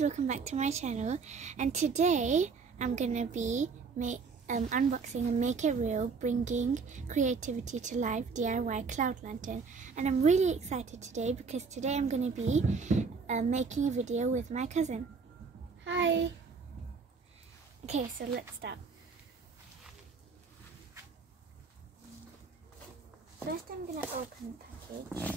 guys, welcome back to my channel, and today I'm gonna be unboxing a Make It Real Bringing Creativity to Life DIY cloud lantern. And I'm really excited today because today I'm gonna be making a video with my cousin. Hi! Okay, so let's start. First I'm gonna open the package.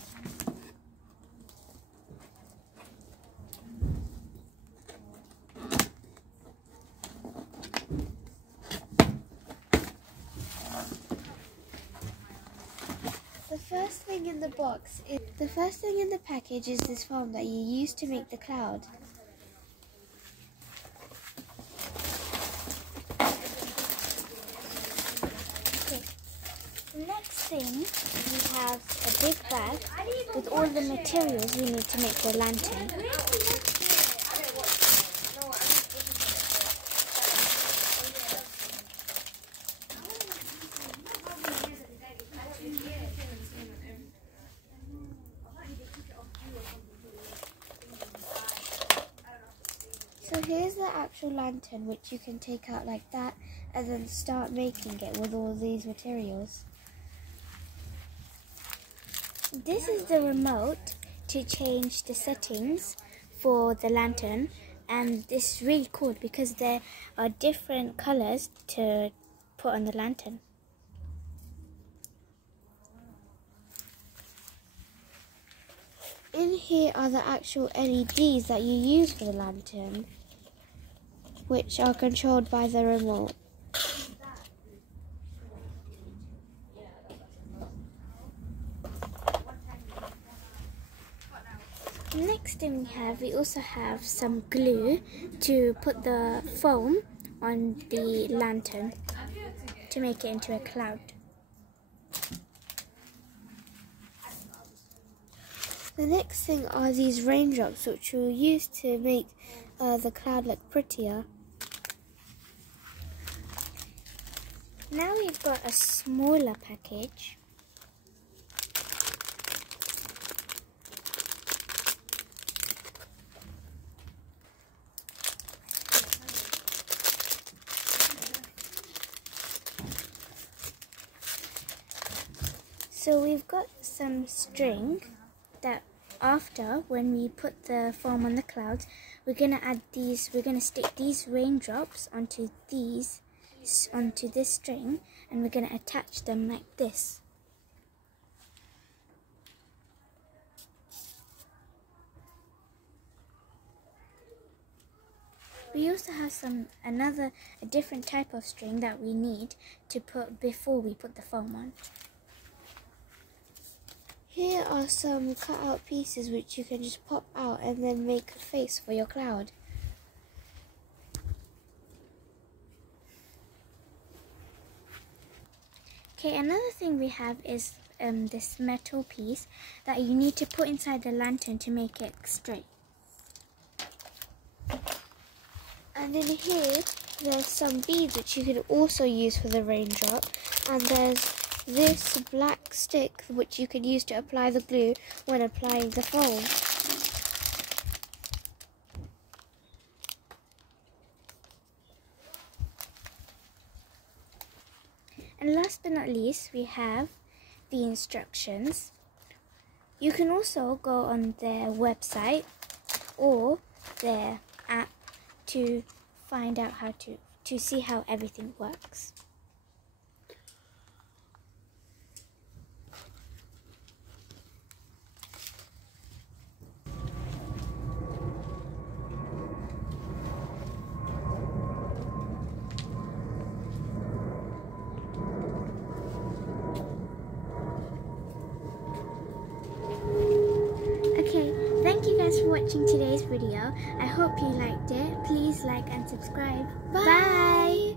The first thing in the package is this foam that you use to make the cloud. Okay. The next thing, we have a big bag with all the materials we need to make the lantern. So here's the actual lantern, which you can take out like that and then start making it with all these materials. This is the remote to change the settings for the lantern, and this is really cool because there are different colors to put on the lantern. In here are the actual LEDs that you use for the lantern, which are controlled by the remote. Next thing we also have some glue to put the foam on the lantern to make it into a cloud. The next thing are these raindrops, which we'll use to make the cloud look prettier. Now we've got a smaller package. So we've got some string that after, when we put the foam on the clouds, we're going to stick these raindrops onto this string, and we're going to attach them like this. We also have a different type of string that we need to put before we put the foam on. Here are some cut out pieces which you can just pop out and then make a face for your cloud. Okay, another thing we have is this metal piece that you need to put inside the lantern to make it straight. And in here, there's some beads which you can also use for the raindrop, and there's this black stick which you can use to apply the glue when applying the foam. And last but not least, we have the instructions. You can also go on their website or their app to find out how to see how everything works. Thank you guys for watching today's video. I hope you liked it. Please like and subscribe. Bye!